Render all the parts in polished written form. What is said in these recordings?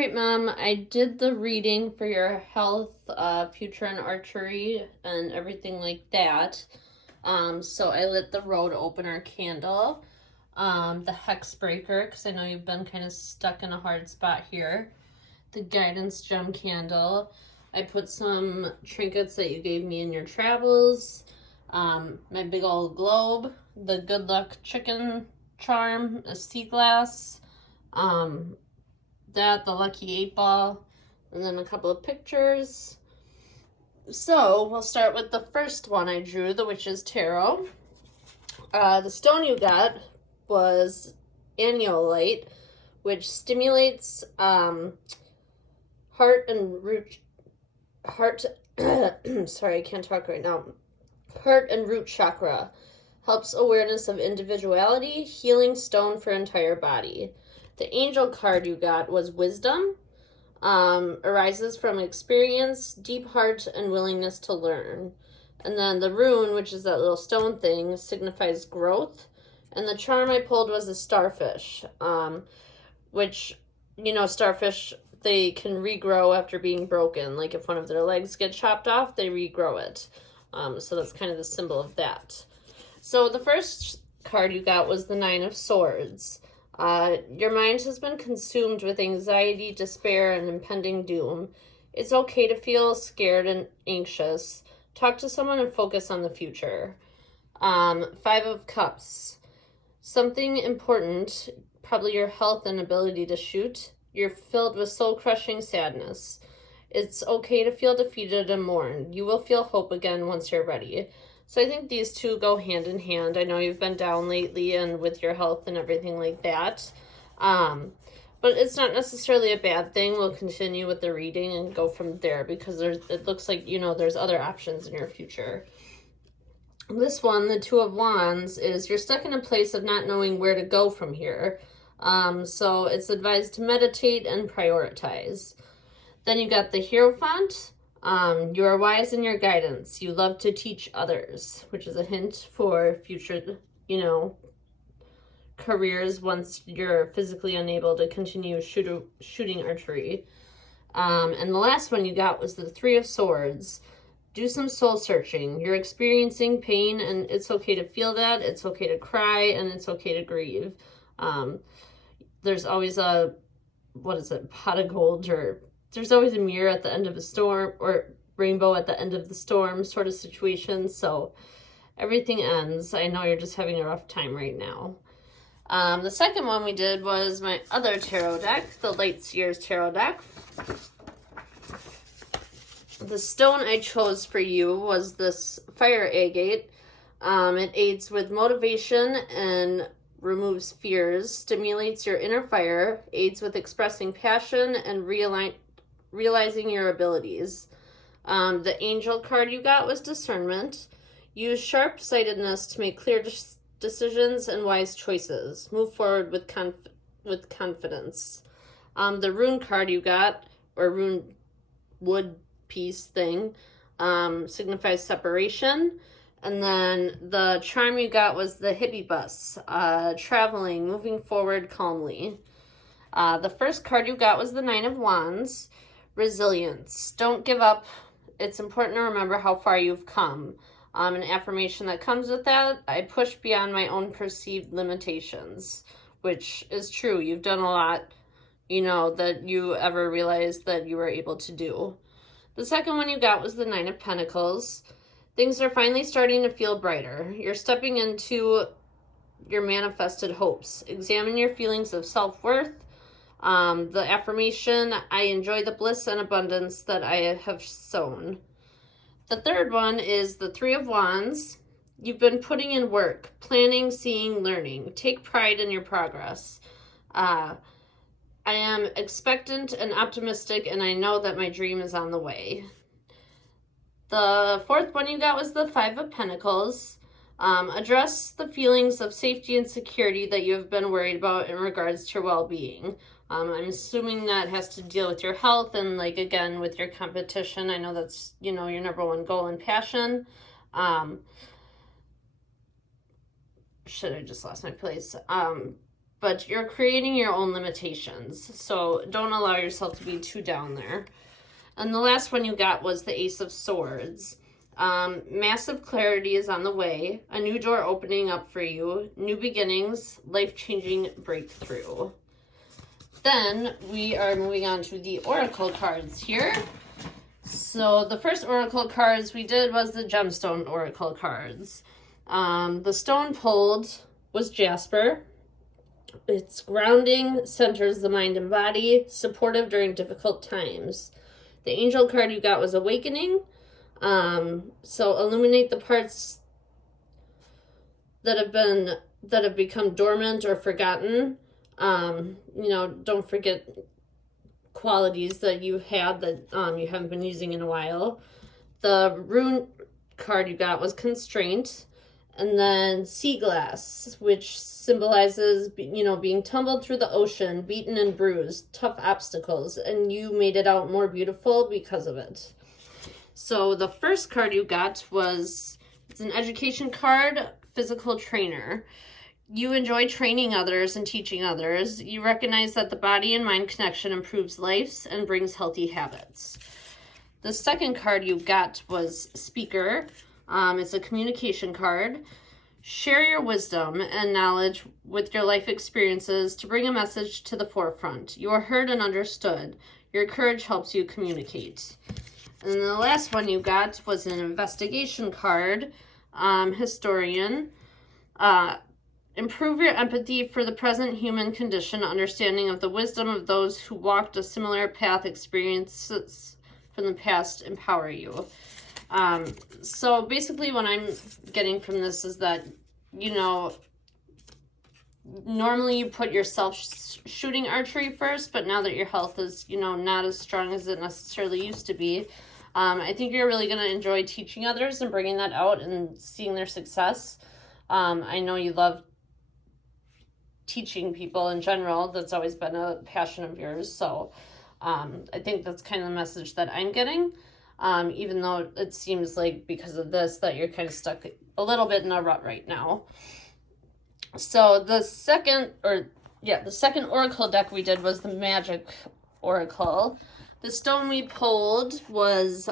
right, Mom, I did the reading for your health, future and archery, and everything like that. So I lit the road opener candle, the hex breaker, because I know you've been kind of stuck in a hard spot here, the guidance gem candle. I put some trinkets that you gave me in your travels, my big old globe, the good luck chicken charm, a sea glass, um, the lucky 8 ball, and then a couple of pictures. So we'll start with the first one I drew, the Witch's Tarot. The stone you got was Annualite, which stimulates heart and root heart. Sorry, I can't talk right now. Heart and root chakra. Helps awareness of individuality, healing stone for entire body. The angel card you got was Wisdom. Arises from experience, deep heart, and willingness to learn. And then the rune, which is that little stone thing, signifies growth. And the charm I pulled was a starfish, which, starfish, they can regrow after being broken. Like if one of their legs get chopped off, they regrow it. So that's kind of the symbol of that. So the first card you got was the Nine of Swords. Your mind has been consumed with anxiety, despair, and impending doom. It's okay to feel scared and anxious. Talk to someone and focus on the future. Five of Cups. Something important, probably your health and ability to shoot. You're filled with soul-crushing sadness. It's okay to feel defeated and mourn. You will feel hope again once you're ready. So I think these two go hand in hand. I know you've been down lately and with your health and everything like that. But it's not necessarily a bad thing. We'll continue with the reading and go from there because it looks like, there's other options in your future. This one, the Two of Wands, is you're stuck in a place of not knowing where to go from here. So it's advised to meditate and prioritize. Then you got the Hierophant. You are wise in your guidance. You love to teach others, which is a hint for future, careers once you're physically unable to continue shooting archery. And the last one you got was the Three of Swords. Do some soul searching. You're experiencing pain, and it's okay to feel that. It's okay to cry, and it's okay to grieve. There's always a, pot of gold, or there's always a mirror at the end of a storm, or rainbow at the end of the storm sort of situation. So everything ends. I know you're just having a rough time right now. The second one we did was my other tarot deck, the Light Seers tarot deck. The stone I chose for you was this fire agate. It aids with motivation and removes fears, stimulates your inner fire, aids with expressing passion and realizing your abilities. The angel card you got was discernment. Use sharp-sightedness to make clear decisions and wise choices. Move forward with confidence. The rune card you got, or rune wood piece thing, signifies separation. And then the charm you got was the hippie bus, traveling, moving forward calmly. The first card you got was the Nine of Wands, resilience. Don't give up. It's important to remember how far you've come. An affirmation that comes with that, I push beyond my own perceived limitations, which is true. You've done a lot, that you ever realized that you were able to do. The second one you got was the Nine of Pentacles. Things are finally starting to feel brighter. You're stepping into your manifested hopes. Examine your feelings of self-worth. The affirmation, I enjoy the bliss and abundance that I have sown. The third one is the Three of Wands. You've been putting in work, planning, seeing, learning. Take pride in your progress. I am expectant and optimistic, and I know that my dream is on the way. The fourth one you got was the Five of Pentacles. Address the feelings of safety and security that you have been worried about in regards to your well-being. I'm assuming that has to deal with your health and, again, with your competition. I know that's, your number one goal and passion. Shit, I just lost my place. but you're creating your own limitations. So don't allow yourself to be too down there. And the last one you got was the Ace of Swords. Massive clarity is on the way. A new door opening up for you. New beginnings. Life-changing breakthrough. Then we are moving on to the Oracle cards here. So the first Oracle cards we did was the Gemstone Oracle cards. The stone pulled was Jasper. It's grounding, centers the mind and body, supportive during difficult times. The angel card you got was Awakening. So illuminate the parts that have become dormant or forgotten. Don't forget qualities that you had that you haven't been using in a while. The rune card you got was Constraint. And then Sea Glass, which symbolizes, being tumbled through the ocean, beaten and bruised, tough obstacles, and you made it out more beautiful because of it. So the first card you got it's an education card, Physical Trainer. You enjoy training others and teaching others. You recognize that the body and mind connection improves lives and brings healthy habits. The second card you got was Speaker. It's a communication card. Share your wisdom and knowledge with your life experiences to bring a message to the forefront. You are heard and understood. Your courage helps you communicate. And then the last one you got was an investigation card, Historian. Improve your empathy for the present human condition, understanding of the wisdom of those who walked a similar path, experiences from the past empower you. So basically what I'm getting from this is that, normally you put yourself shooting archery first, but now that your health is, not as strong as it necessarily used to be, I think you're really going to enjoy teaching others and bringing that out and seeing their success. I know you love teaching people in general. That's always been a passion of yours. So I think that's kind of the message that I'm getting. Even though it seems like because of this that you're kind of stuck a little bit in a rut right now. So the second Oracle deck we did was the Magic Oracle. The stone we pulled was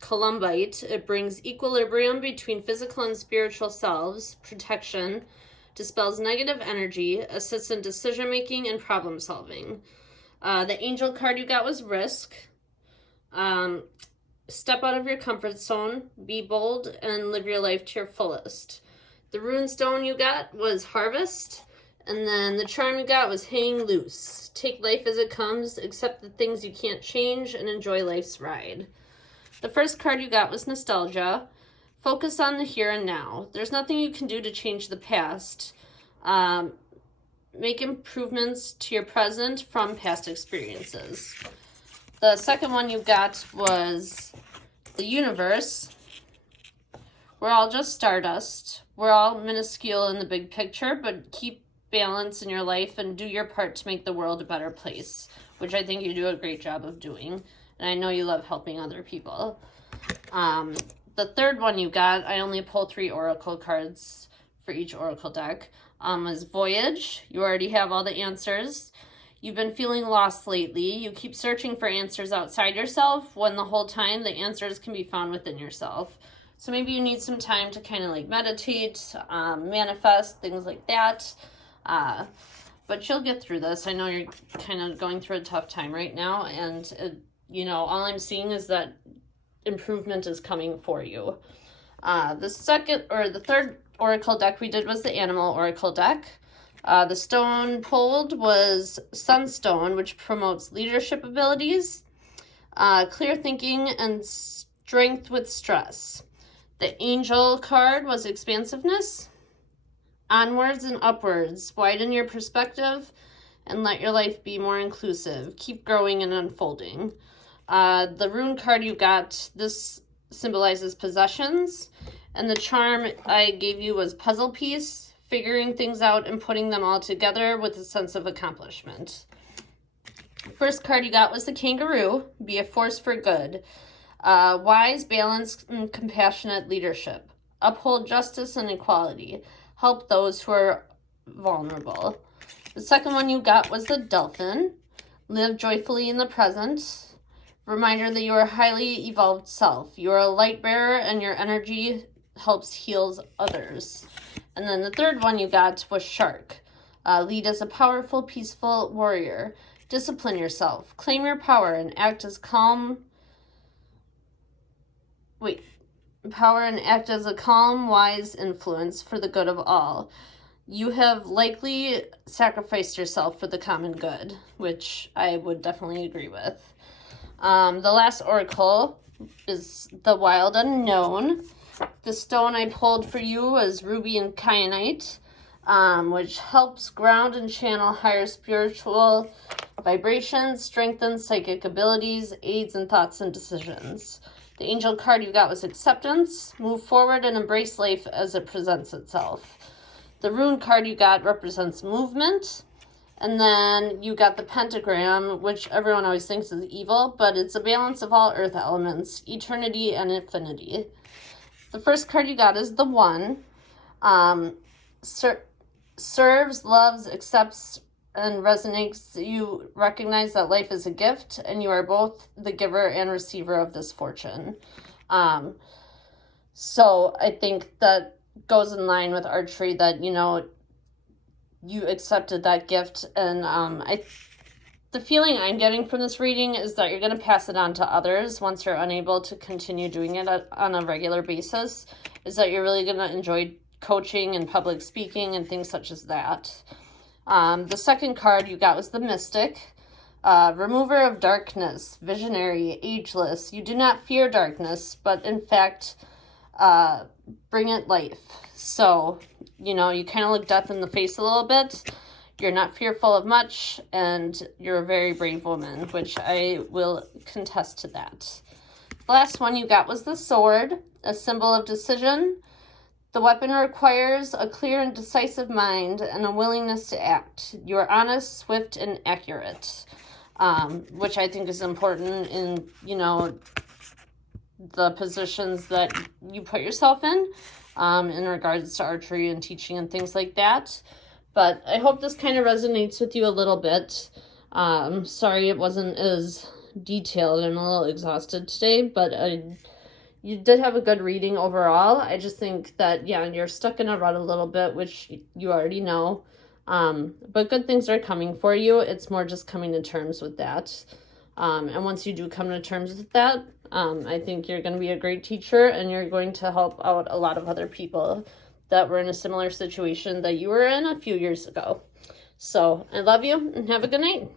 Columbite. It brings equilibrium between physical and spiritual selves, protection, dispels negative energy, assists in decision-making and problem-solving. The angel card you got was Risk. Step out of your comfort zone, be bold, and live your life to your fullest. The rune stone you got was Harvest, and then the charm you got was Hang Loose. Take life as it comes, accept the things you can't change, and enjoy life's ride. The first card you got was Nostalgia. Focus on the here and now. There's nothing you can do to change the past. Make improvements to your present from past experiences. The second one you got was the Universe. We're all just stardust. We're all minuscule in the big picture, but keep balance in your life and do your part to make the world a better place, which I think you do a great job of doing. And I know you love helping other people. The third one you got, I only pull 3 Oracle cards for each Oracle deck, was Voyage. You already have all the answers. You've been feeling lost lately. You keep searching for answers outside yourself when the whole time the answers can be found within yourself. So maybe you need some time to kind of like meditate, manifest, things like that. But you'll get through this. I know you're kind of going through a tough time right now. And, all I'm seeing is that improvement is coming for you. The third Oracle deck we did was the Animal Oracle deck. The stone pulled was Sunstone, which promotes leadership abilities, clear thinking, and strength with stress. The Angel card was Expansiveness. Onwards and upwards. Widen your perspective and let your life be more inclusive. Keep growing and unfolding. The Rune card you got, this symbolizes possessions. And the charm I gave you was Puzzle Piece. Figuring things out and putting them all together with a sense of accomplishment. First card you got was the Kangaroo. Be a force for good. Wise, balanced, and compassionate leadership. Uphold justice and equality. Help those who are vulnerable. The second one you got was the Dolphin. Live joyfully in the present. Reminder that you are a highly evolved self. You are a light bearer and your energy helps heal others. And then the third one you got was Shark. Lead as a powerful, peaceful warrior. Discipline yourself. Claim your power and act as a calm, wise influence for the good of all. You have likely sacrificed yourself for the common good, which I would definitely agree with. The last oracle is the Wild Unknown. The stone I pulled for you was ruby and kyanite, which helps ground and channel higher spiritual vibrations, strengthens psychic abilities, aids in thoughts and decisions. The angel card you got was acceptance. Move forward and embrace life as it presents itself. The rune card you got represents movement. And then you got the pentagram, which everyone always thinks is evil, but it's a balance of all earth elements, eternity and infinity. The first card you got is the One. Serves, loves, accepts, and resonates. You recognize that life is a gift, and you are both the giver and receiver of this fortune. So I think that goes in line with archery, that, you know, you accepted that gift. And the feeling I'm getting from this reading is that you're going to pass it on to others once you're unable to continue doing it on a regular basis, is that you're really going to enjoy coaching and public speaking and things such as that. The second card you got was the Mystic. Remover of darkness, visionary, ageless. You do not fear darkness, but in fact, bring it life. So, you know, you kind of look death in the face a little bit. You're not fearful of much, and you're a very brave woman, which I will contest to that. The last one you got was the Sword, a symbol of decision. The weapon requires a clear and decisive mind and a willingness to act. You are honest, swift, and accurate, which I think is important in, you know, the positions that you put yourself in regards to archery and teaching and things like that. But I hope this kind of resonates with you a little bit. Sorry it wasn't as detailed. I'm a little exhausted today, but you did have a good reading overall. I just think that, yeah, you're stuck in a rut a little bit, which you already know. But good things are coming for you. It's more just coming to terms with that. And once you do come to terms with that, I think you're going to be a great teacher, and you're going to help out a lot of other people that were in a similar situation that you were in a few years ago. So I love you, and have a good night.